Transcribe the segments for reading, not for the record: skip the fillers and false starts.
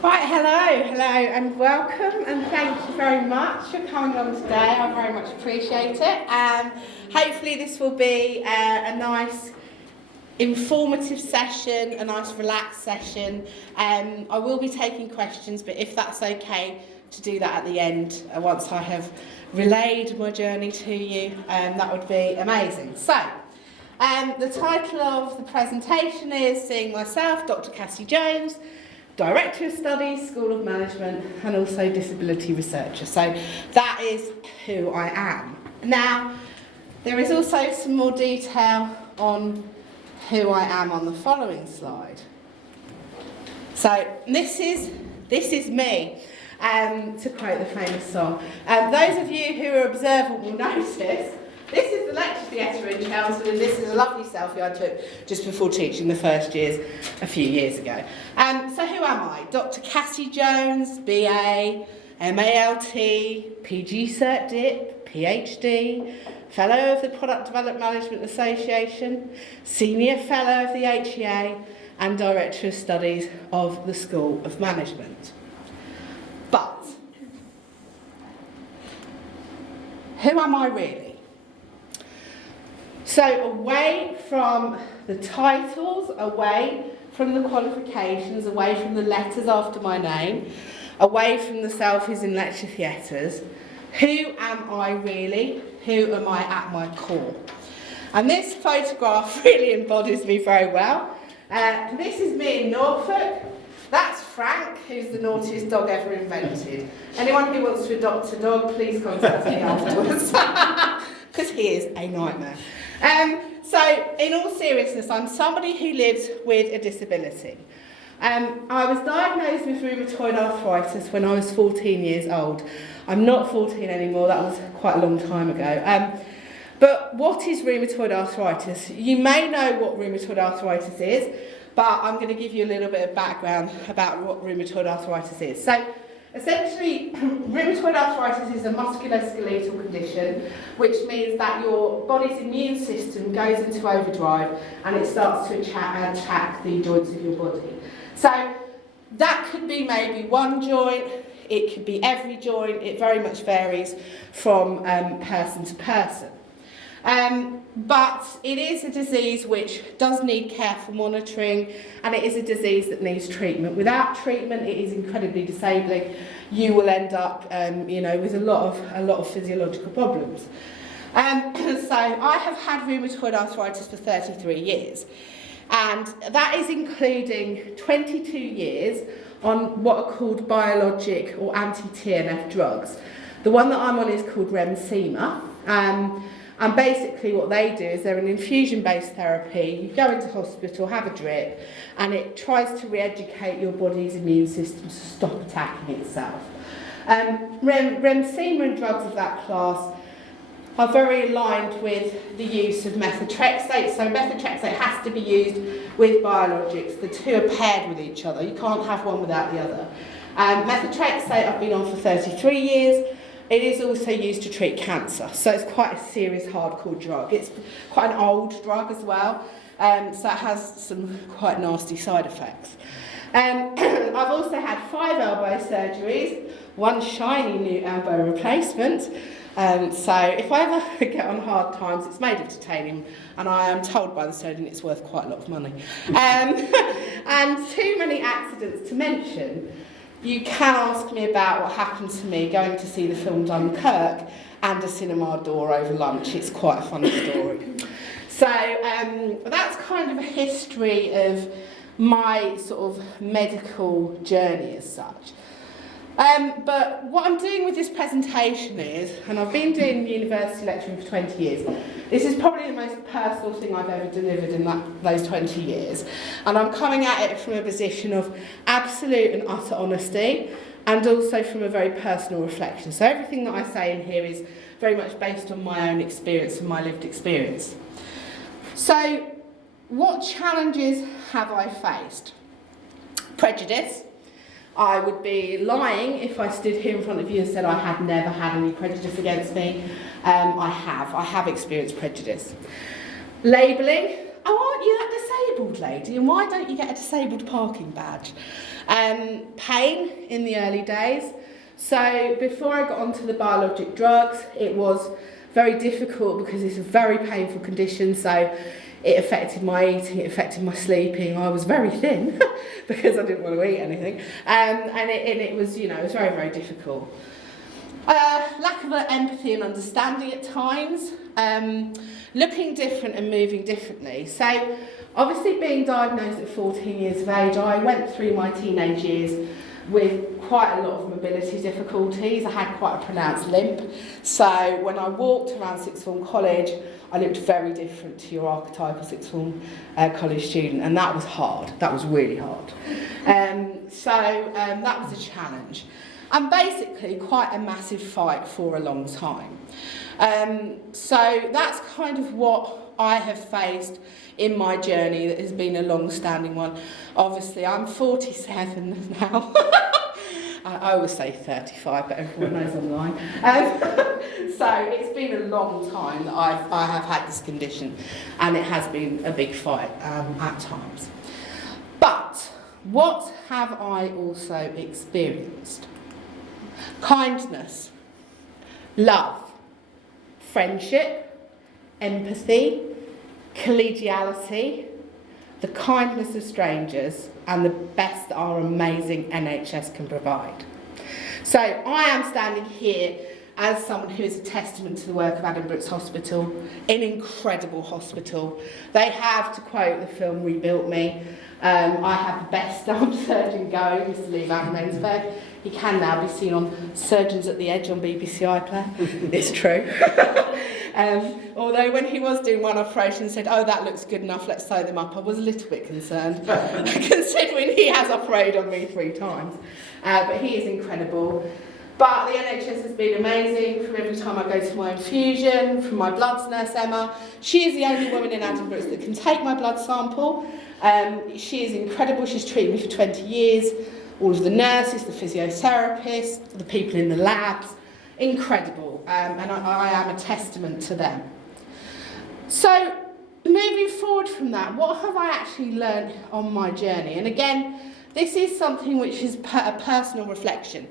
Right, hello, and welcome, and thank you very much for coming on today. I very much appreciate it. Hopefully this will be a nice informative session, a nice relaxed session. I will be taking questions, but if that's okay to do that at the end, once I have relayed my journey to you, that would be amazing. So, the title of the presentation is Seeing Myself, Dr. Cassie Jones, Director of Studies, School of Management, and also Disability Researcher. So that is who I am. Now, there is also some more detail on who I am on the following slide. So this is me, to quote the famous song. Those of you who are observant will notice this is the lecture theatre in Chelmsford, and this is a lovely selfie I took just before teaching the first years a few years ago. So who am I? Dr. Cassie Jones, BA, MALT, PG Cert Dip, PhD, Fellow of the Product Development Management Association, Senior Fellow of the HEA, and Director of Studies of the School of Management. But who am I really? So away from the titles, away from the qualifications, away from the letters after my name, away from the selfies in lecture theatres, who am I really? Who am I at my core? And this photograph really embodies me very well. This is me in Norfolk. That's Frank, who's the naughtiest dog ever invented. Anyone who wants to adopt a dog, please contact me afterwards, because he is a nightmare. So, in all seriousness, I'm somebody who lives with a disability. I was diagnosed with rheumatoid arthritis when I was 14 years old. I'm not 14 anymore, that was quite a long time ago. But what is rheumatoid arthritis? You may know what rheumatoid arthritis is, but I'm going to give you a little bit of background about what rheumatoid arthritis is. So, essentially, rheumatoid arthritis is a musculoskeletal condition, which means that your body's immune system goes into overdrive and it starts to attack the joints of your body. So that could be maybe one joint, it could be every joint, it very much varies from person to person. But it is a disease which does need careful monitoring, and it is a disease that needs treatment. Without treatment, it is incredibly disabling. You will end up, with a lot of physiological problems. So I have had rheumatoid arthritis for 33 years, and that is including 22 years on what are called biologic or anti-TNF drugs. The one that I'm on is called Remsima. And basically what they do is they're an infusion-based therapy. You go into hospital, have a drip, and it tries to re-educate your body's immune system to stop attacking itself. Remsima and drugs of that class are very aligned with the use of methotrexate. So methotrexate has to be used with biologics. The two are paired with each other. You can't have one without the other. Methotrexate I've been on for 33 years. It is also used to treat cancer, so it's quite a serious, hardcore drug. It's quite an old drug as well, so it has some quite nasty side effects. I've also had 5 elbow surgeries, 1 shiny new elbow replacement. So if I ever get on hard times, it's made of titanium, and I am told by the surgeon it's worth quite a lot of money. And too many accidents to mention. You can ask me about what happened to me going to see the film Dunkirk and a cinema door over lunch. It's quite a funny story. So that's kind of a history of my sort of medical journey as such. But what I'm doing with this presentation is, and I've been doing university lecturing for 20 years, this is probably the most personal thing I've ever delivered in those 20 years. And I'm coming at it from a position of absolute and utter honesty, and also from a very personal reflection. So everything that I say in here is very much based on my own experience and my lived experience. So what challenges have I faced? Prejudice. I would be lying if I stood here in front of you and said I had never had any prejudice against me. I have experienced prejudice. Labelling. Oh, aren't you that disabled lady? And why don't you get a disabled parking badge? Pain in the early days. So before I got onto the biologic drugs, it was very difficult because it's a very painful condition. So it affected my eating, it affected my sleeping. I was very thin because I didn't want to eat anything. And it was, it was very, very difficult. Lack of empathy and understanding at times. Looking different and moving differently. So obviously being diagnosed at 14 years of age, I went through my teenage years with quite a lot of mobility difficulties. I had quite a pronounced limp. So when I walked around sixth form college, I looked very different to your archetypal sixth form college student, and that was hard. That was really hard. So that was a challenge. And basically quite a massive fight for a long time. So that's kind of what I have faced in my journey that has been a long-standing one. Obviously, I'm 47 now. I always say 35, but everyone knows I'm lying. So it's been a long time that I have had this condition, and it has been a big fight at times. But what have I also experienced? Kindness, love, friendship, empathy, collegiality, the kindness of strangers, and the best that our amazing NHS can provide. So I am standing here as someone who is a testament to the work of Adam Brooks Hospital, an incredible hospital. They have, to quote the film, rebuilt me. I have the best arm surgeon going, Mr. Lee Van Rensburg. He can now be seen on Surgeons at the Edge on BBC iPlayer. It's true. Although when he was doing one operation and said, "Oh, that looks good enough, let's sew them up," I was a little bit concerned, considering he has operated on me 3 times. But he is incredible. But the NHS has been amazing from every time I go to my infusion, from my bloods nurse Emma. She is the only woman in Adam Brooks that can take my blood sample. She is incredible. She's treated me for 20 years. All of the nurses, the physiotherapists, the people in the labs, incredible. And I am a testament to them. So moving forward from that, what have I actually learned on my journey? And again, this is something which is a personal reflection.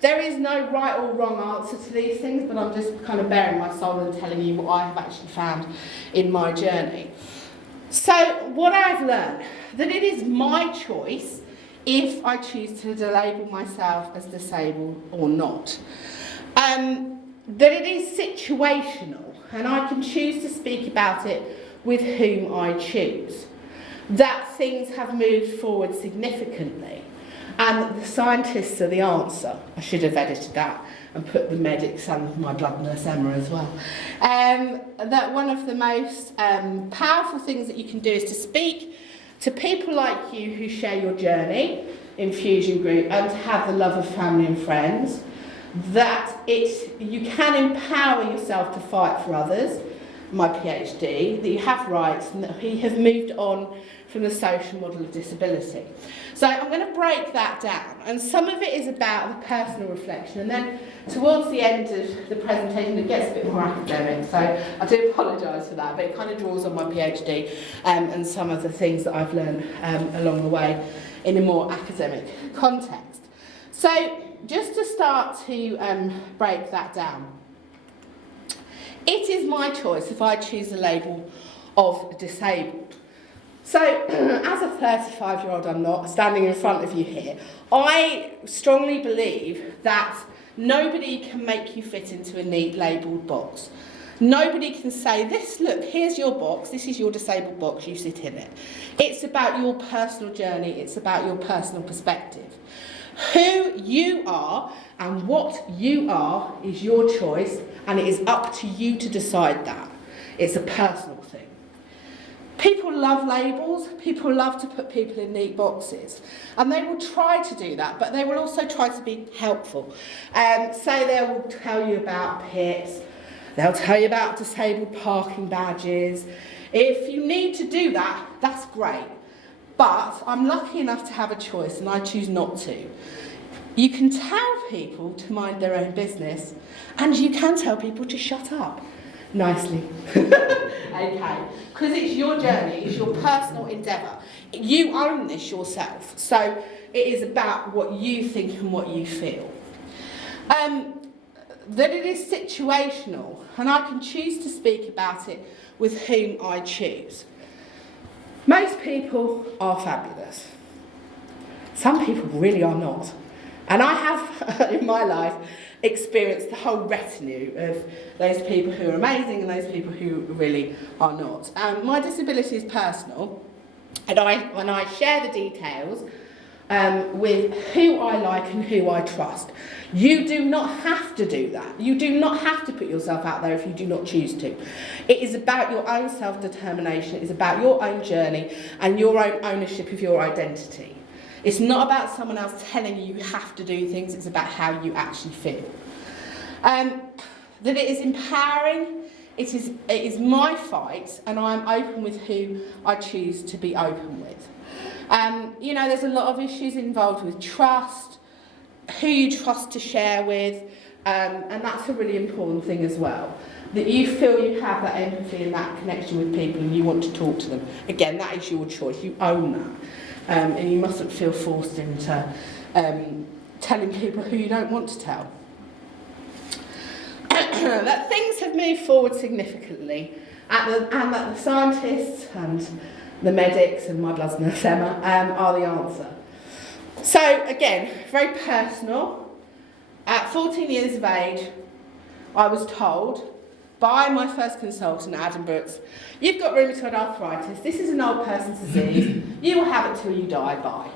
There is no right or wrong answer to these things, but I'm just kind of bearing my soul and telling you what I have actually found in my journey. So what I've learned, that it is my choice if I choose to label myself as disabled or not. That it is situational, and I can choose to speak about it with whom I choose. That things have moved forward significantly, and that the scientists are the answer. I should have edited that and put the medics and my blood nurse Emma as well. That one of the most powerful things that you can do is to speak to people like you who share your journey, infusion group, and to have the love of family and friends. That you can empower yourself to fight for others, my PhD, that you have rights, and that we have moved on from the social model of disability. So I'm going to break that down, and some of it is about the personal reflection, and then towards the end of the presentation it gets a bit more academic, so I do apologise for that, but it kind of draws on my PhD and some of the things that I've learned along the way in a more academic context. So just to start to break that down, it is my choice if I choose the label of disabled. So, as a 35-year-old, I'm not standing in front of you here, I strongly believe that nobody can make you fit into a neat labelled box. Nobody can say, look, here's your box, this is your disabled box, you sit in it. It's about your personal journey, it's about your personal perspective. Who you are and what you are is your choice, and it is up to you to decide that. It's a personal thing. People love labels, people love to put people in neat boxes, and they will try to do that, but they will also try to be helpful. So they will tell you about PIPs, they'll tell you about disabled parking badges. If you need to do that, that's great. But I'm lucky enough to have a choice, and I choose not to. You can tell people to mind their own business, and you can tell people to shut up. nicely. Okay, because it's your journey, it's your personal endeavour. You own this yourself, so it is about what you think and what you feel. That it is situational, and I can choose to speak about it with whom I choose. Most people are fabulous. Some people really are not. And I have, in my life, experienced the whole retinue of those people who are amazing and those people who really are not. My disability is personal, and when I share the details with who I like and who I trust. You do not have to do that. You do not have to put yourself out there if you do not choose to. It is about your own self-determination. It is about your own journey and your own ownership of your identity. It's not about someone else telling you you have to do things. It's about how you actually feel. That it is empowering. It is my fight, and I'm open with who I choose to be open with. You know, there's a lot of issues involved with trust, who you trust to share with, and that's a really important thing as well. That you feel you have that empathy and that connection with people and you want to talk to them. Again, that is your choice. You own that. And you mustn't feel forced into telling people who you don't want to tell. That things have moved forward significantly, and that the scientists and the medics and my blood's nurse Emma are the answer. So again, very personal. At 14 years of age, I was told by my first consultant, Adam Brooks, you've got rheumatoid arthritis, this is an old person's disease, you will have it till you die, bye.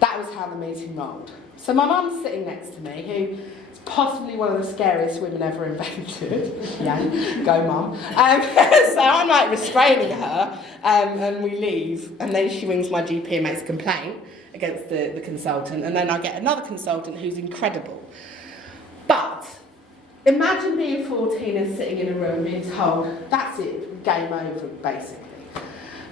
That was how the meeting rolled. So my mum's sitting next to me, who is possibly one of the scariest women ever invented. Yeah, go mum. So I'm like restraining her, and we leave, and then she rings my GP and makes a complaint against the consultant, and then I get another consultant who's incredible. But imagine being 14 and sitting in a room being told, that's it, game over, basically.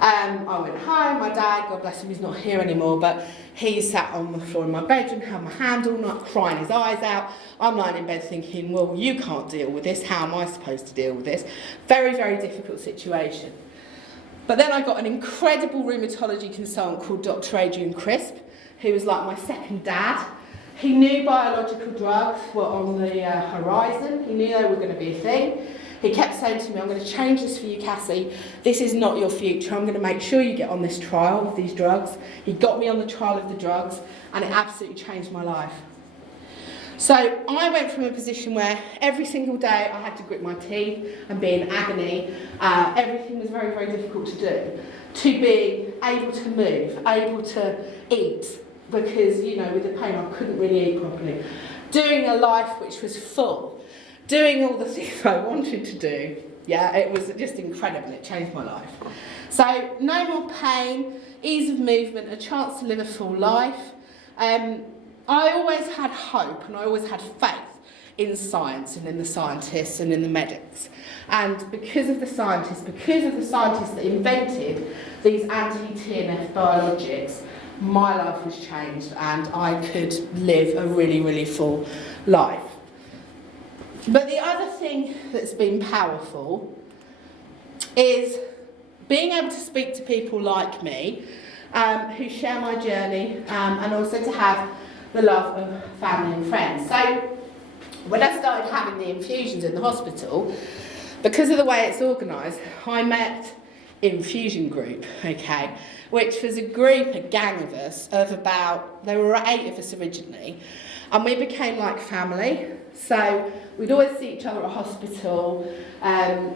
I went home, my dad, God bless him, he's not here anymore, but he sat on the floor in my bedroom, held my hand all night, crying his eyes out. I'm lying in bed thinking, well, you can't deal with this, how am I supposed to deal with this? Very, very difficult situation. But then I got an incredible rheumatology consultant called Dr. Adrian Crisp, who was like my second dad. He knew biological drugs were on the horizon. He knew they were going to be a thing. He kept saying to me, I'm going to change this for you, Cassie. This is not your future. I'm going to make sure you get on this trial of these drugs. He got me on the trial of the drugs, and it absolutely changed my life. So I went from a position where every single day I had to grit my teeth and be in agony. Everything was very, very difficult to do. To being able to move, able to eat, because, you know, with the pain I couldn't really eat properly. Doing a life which was full. Doing all the things I wanted to do. Yeah, it was just incredible. It changed my life. So no more pain, ease of movement, a chance to live a full life. I always had hope and I always had faith in science and in the scientists and in the medics. And because of the scientists that invented these anti-TNF biologics, my life was changed and I could live a really, really full life. But the other thing that's been powerful is being able to speak to people like me who share my journey and also to have the love of family and friends. So when I started having the infusions in the hospital, because of the way it's organised, I met Infusion Group, okay, which was a gang of us of about, there were 8 of us originally, and we became like family. So we'd always see each other at hospital,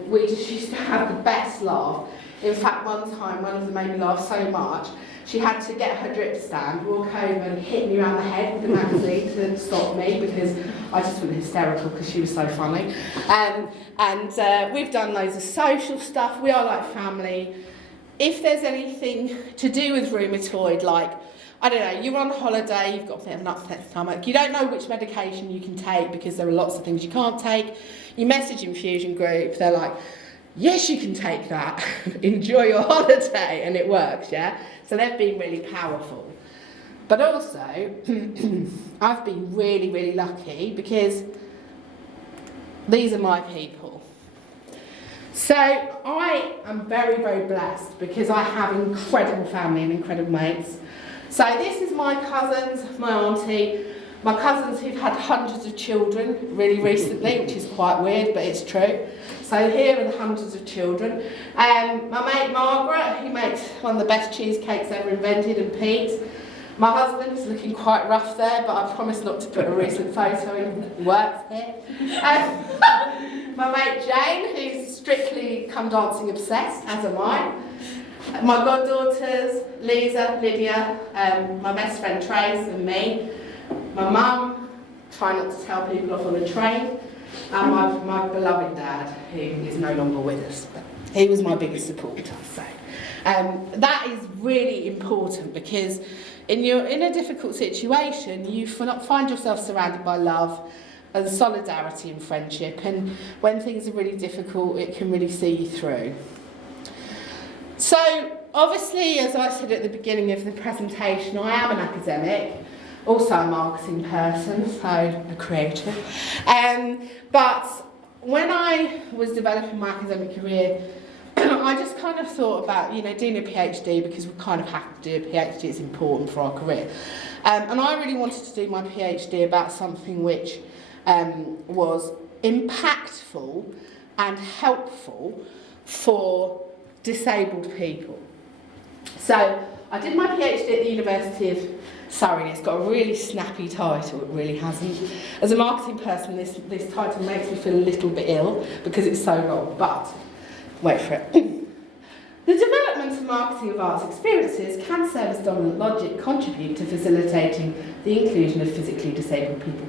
we just used to have the best laugh. In fact, one time, one of them made me laugh so much, she had to get her drip stand, walk over and hit me around the head with the magazine to stop me because I just went hysterical because she was so funny. And we've done loads of social stuff, we are like family. If there's anything to do with rheumatoid, like, I don't know, you're on holiday, you've got a bit of an upset stomach, you don't know which medication you can take because there are lots of things you can't take, you message Infusion Group, they're like, yes, you can take that, enjoy your holiday, and it works, yeah? So they've been really powerful. But also, I've been really, really lucky because these are my people. So I am very, very blessed because I have incredible family and incredible mates. So this is my cousins, my auntie, my cousins who've had hundreds of children really recently, which is quite weird, but it's true. So here are the hundreds of children. My mate Margaret, who makes one of the best cheesecakes ever invented, and Pete. My husband is looking quite rough there, but I promise not to put a recent photo in. He works here. My mate Jane, who's strictly come dancing obsessed, as am I. My goddaughters, Lisa, Lydia, my best friend Trace and me. My mum, try not to tell people off on the train. And my beloved dad, who is no longer with us. But he was my biggest supporter, so. That is really important because in a difficult situation, you find yourself surrounded by love and solidarity and friendship, and when things are really difficult, it can really see you through. So, obviously, as I said at the beginning of the presentation, I am an academic, also a marketing person, so a creative. But when I was developing my academic career, I just kind of thought about, doing a PhD because we kind of have to do a PhD, it's important for our career. And I really wanted to do my PhD about something which was impactful and helpful for disabled people. So I did my PhD at the University of Surrey. It's got a really snappy title, it really hasn't. As a marketing person, this title makes me feel a little bit ill because it's so long, but wait for it. The development and marketing of arts experiences can serve as dominant logic, contribute to facilitating the inclusion of physically disabled people.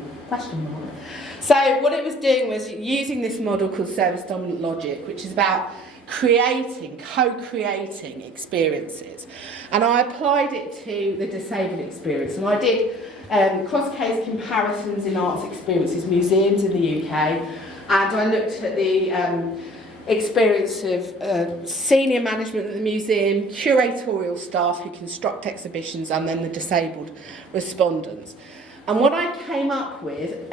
So what it was doing was using this model called service dominant logic, which is about co-creating experiences. And I applied it to the disabled experience. And I did cross-case comparisons in arts experiences, museums in the UK, and I looked at the experience of senior management at the museum, curatorial staff who construct exhibitions, and then the disabled respondents. And what I came up with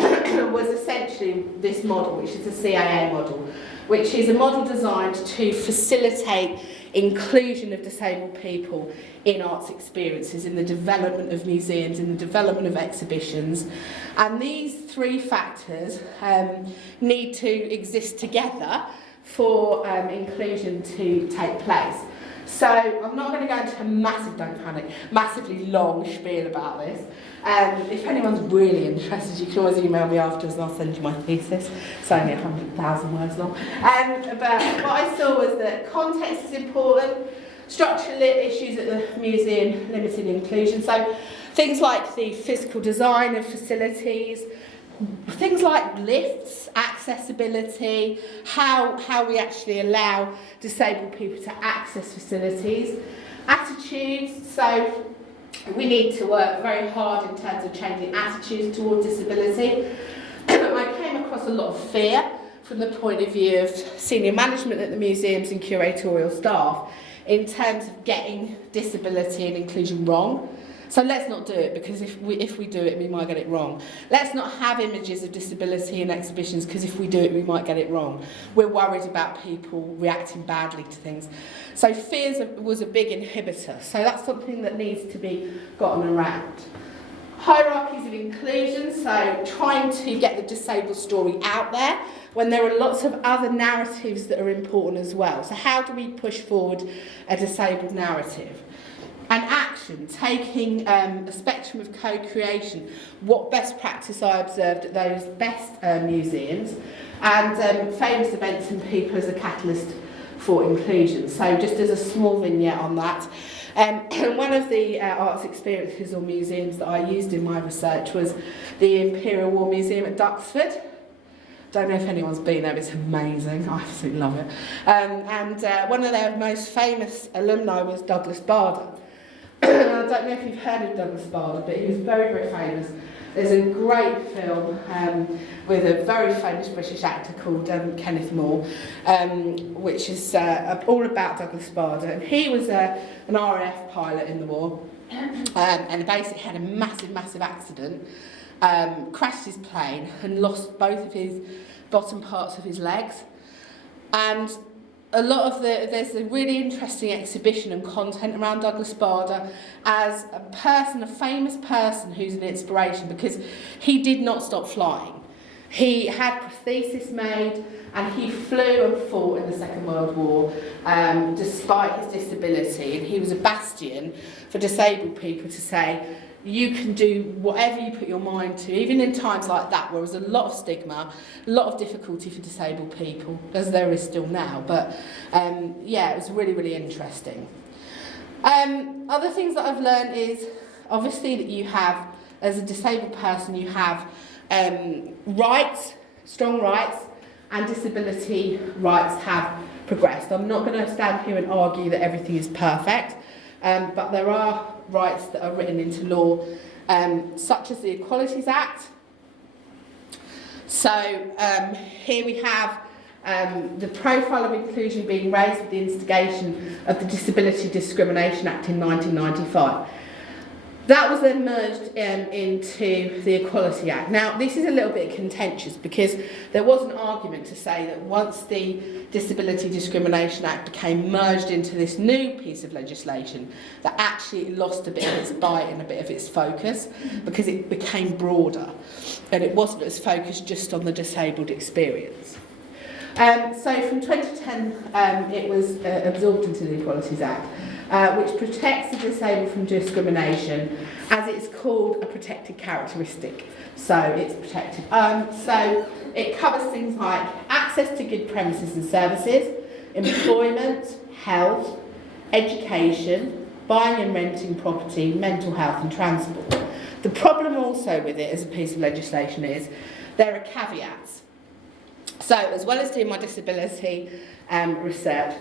was essentially this model, which is the CAA model, which is a model designed to facilitate inclusion of disabled people in arts experiences, in the development of museums, in the development of exhibitions. And these three factors need to exist together for inclusion to take place. So I'm not going to go into a massively long spiel about this. If anyone's really interested, you can always email me afterwards and I'll send you my thesis. It's only 100,000 words long. But what I saw was that context is important, structural issues at the museum, limited inclusion. So things like the physical design of facilities, things like lifts, accessibility, how we actually allow disabled people to access facilities, attitudes, so we need to work very hard in terms of changing attitudes towards disability. I came across a lot of fear from the point of view of senior management at the museums and curatorial staff in terms of getting disability and inclusion wrong. So let's not do it, because if we do it, we might get it wrong. Let's not have images of disability in exhibitions, because if we do it, we might get it wrong. We're worried about people reacting badly to things. So fear was a big inhibitor. So that's something that needs to be gotten around. Hierarchies of inclusion, so trying to get the disabled story out there when there are lots of other narratives that are important as well. So how do we push forward a disabled narrative? And action, taking a spectrum of co-creation, what best practice I observed at those best museums, and famous events and people as a catalyst for inclusion. So just as a small vignette on that, one of the arts experiences or museums that I used in my research was the Imperial War Museum at Duxford. Don't know if anyone's been there, but it's amazing. I absolutely love it. And one of their most famous alumni was Douglas Bader. I don't know if you've heard of Douglas Bader, but he was very, very famous. There's a great film with a very famous British actor called Kenneth Moore, which is all about Douglas Bader. And he was an RAF pilot in the war, and basically had a massive accident, crashed his plane and lost both of his bottom parts of his legs. And there's a really interesting exhibition and content around Douglas Bader as a person, a famous person who's an inspiration, because he did not stop flying. He had prosthesis made and he flew and fought in the Second World War despite his disability, and he was a bastion for disabled people to say, you can do whatever you put your mind to, even in times like that where there was a lot of stigma, a lot of difficulty for disabled people, as there is still now. But yeah, it was really, really interesting. Other things that I've learned is obviously that you have, as a disabled person, you have rights, strong rights, and disability rights have progressed. I'm not going to stand here and argue that everything is perfect, but there are rights that are written into law, such as the Equalities Act. So here we have the profile of inclusion being raised with the instigation of the Disability Discrimination Act in 1995. That was then merged into the Equality Act. Now, this is a little bit contentious because there was an argument to say that once the Disability Discrimination Act became merged into this new piece of legislation, that actually it lost a bit of its bite and a bit of its focus because it became broader and it wasn't as focused just on the disabled experience. So from 2010, it was absorbed into the Equalities Act, which protects the disabled from discrimination, as it's called a protected characteristic. So it's protected. So it covers things like access to good premises and services, employment, health, education, buying and renting property, mental health and transport. The problem also with it as a piece of legislation is there are caveats. So as well as doing my disability research,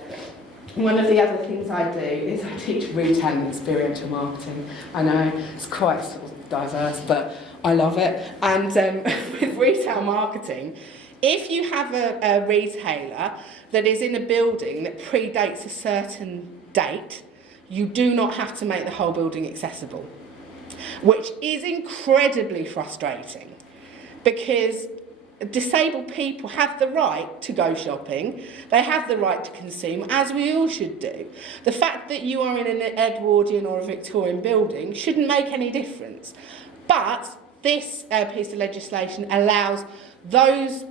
one of the other things I do is I teach retail and experiential marketing. I know it's quite sort of diverse, but I love it. And with retail marketing, if you have a retailer that is in a building that predates a certain date, you do not have to make the whole building accessible, which is incredibly frustrating because disabled people have the right to go shopping, they have the right to consume, as we all should do. The fact that you are in an Edwardian or a Victorian building shouldn't make any difference. But this piece of legislation allows those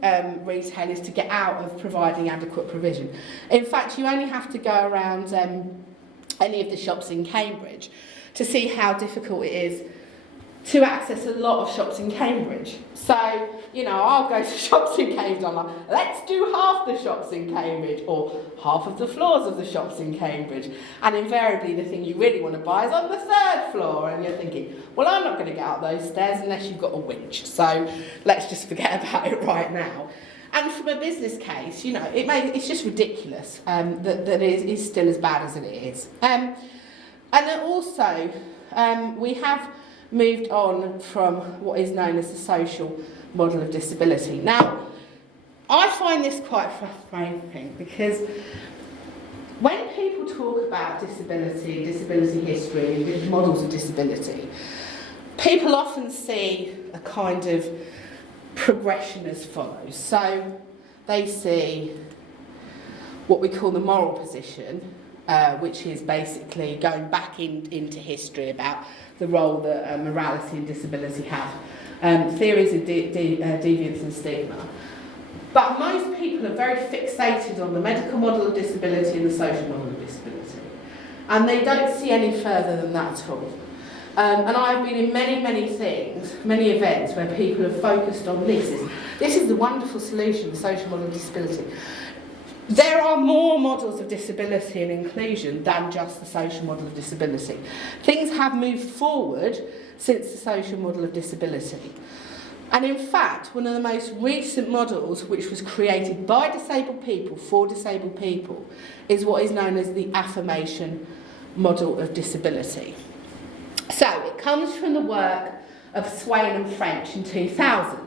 retailers to get out of providing adequate provision. In fact, you only have to go around any of the shops in Cambridge to see how difficult it is to access a lot of shops in Cambridge. So, you know, I'll go to shops in Cambridge, I'm like, let's do half the shops in Cambridge, or half of the floors of the shops in Cambridge. And invariably the thing you really want to buy is on the third floor, and you're thinking, well, I'm not going to get up those stairs unless you've got a winch, so let's just forget about it right now. And from a business case, you know, it's just ridiculous that it is still as bad as it is. And then also, we have moved on from what is known as the social model of disability. Now, I find this quite frustrating because when people talk about disability, disability history, and different models of disability, people often see a kind of progression as follows. So they see what we call the moral position, which is basically going back into history about the role that morality and disability have, theories of deviance and stigma. But most people are very fixated on the medical model of disability and the social model of disability. And they don't see any further than that at all. And I've been in many things, many events where people have focused on this. This is the wonderful solution, the social model of disability. There are more models of disability and inclusion than just the social model of disability. Things have moved forward since the social model of disability. And in fact, one of the most recent models, which was created by disabled people for disabled people, is what is known as the affirmation model of disability. So it comes from the work of Swain and French in 2000.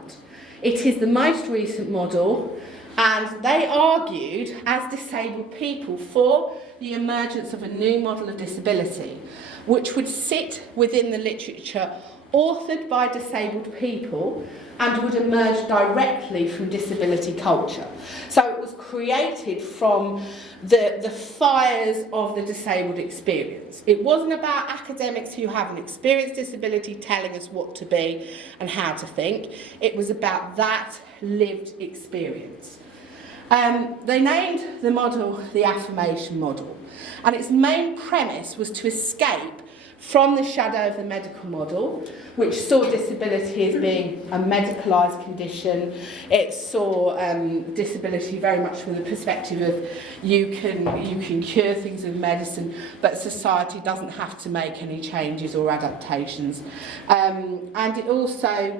It is the most recent model, and they argued, as disabled people, for the emergence of a new model of disability, which would sit within the literature authored by disabled people, and would emerge directly from disability culture. So it was created from the fires of the disabled experience. It wasn't about academics who haven't experienced disability telling us what to be and how to think. It was about that lived experience. They named the model the affirmation model, and its main premise was to escape from the shadow of the medical model, which saw disability as being a medicalised condition. It saw disability very much from the perspective of you can cure things with medicine, but society doesn't have to make any changes or adaptations. And it also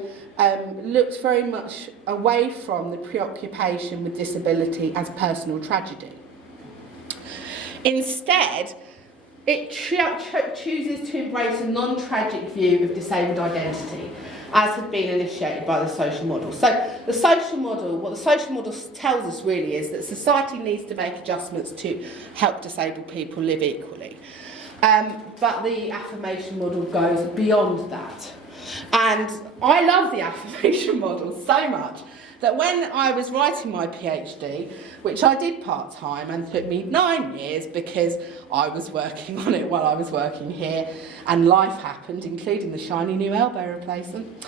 looked very much away from the preoccupation with disability as personal tragedy. Instead, it chooses to embrace a non-tragic view of disabled identity, as had been initiated by the social model. So the social model, what the social model tells us really is that society needs to make adjustments to help disabled people live equally. But the affirmation model goes beyond that. And I love the affirmation model so much that when I was writing my PhD, which I did part-time and took me 9 years because I was working on it while I was working here and life happened, including the shiny new elbow replacement,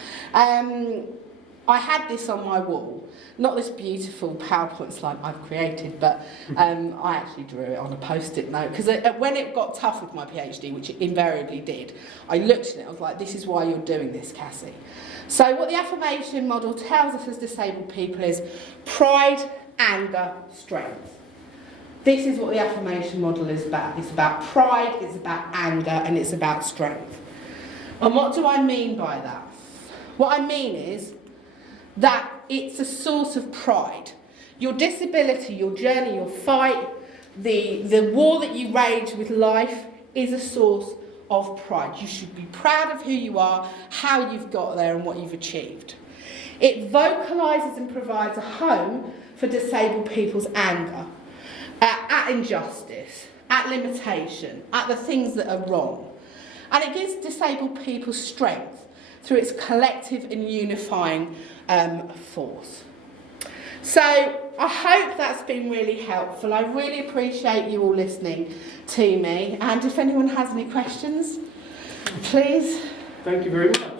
I had this on my wall. Not this beautiful PowerPoint slide I've created, but I actually drew it on a post-it note because when it got tough with my PhD, which it invariably did, I looked at it, I was like, this is why you're doing this, Cassie. So what the affirmation model tells us as disabled people is pride, anger, strength. This is what the affirmation model is about. It's about pride, it's about anger, and it's about strength. And what do I mean by that? What I mean is that it's a source of pride. Your disability, your journey, your fight, the war that you wage with life is a source of pride. You should be proud of who you are, how you've got there and what you've achieved. It vocalises and provides a home for disabled people's anger, at injustice, at limitation, at the things that are wrong. And it gives disabled people strength through its collective and unifying force. So I hope that's been really helpful. I really appreciate you all listening to me. And if anyone has any questions, please. Thank you very much.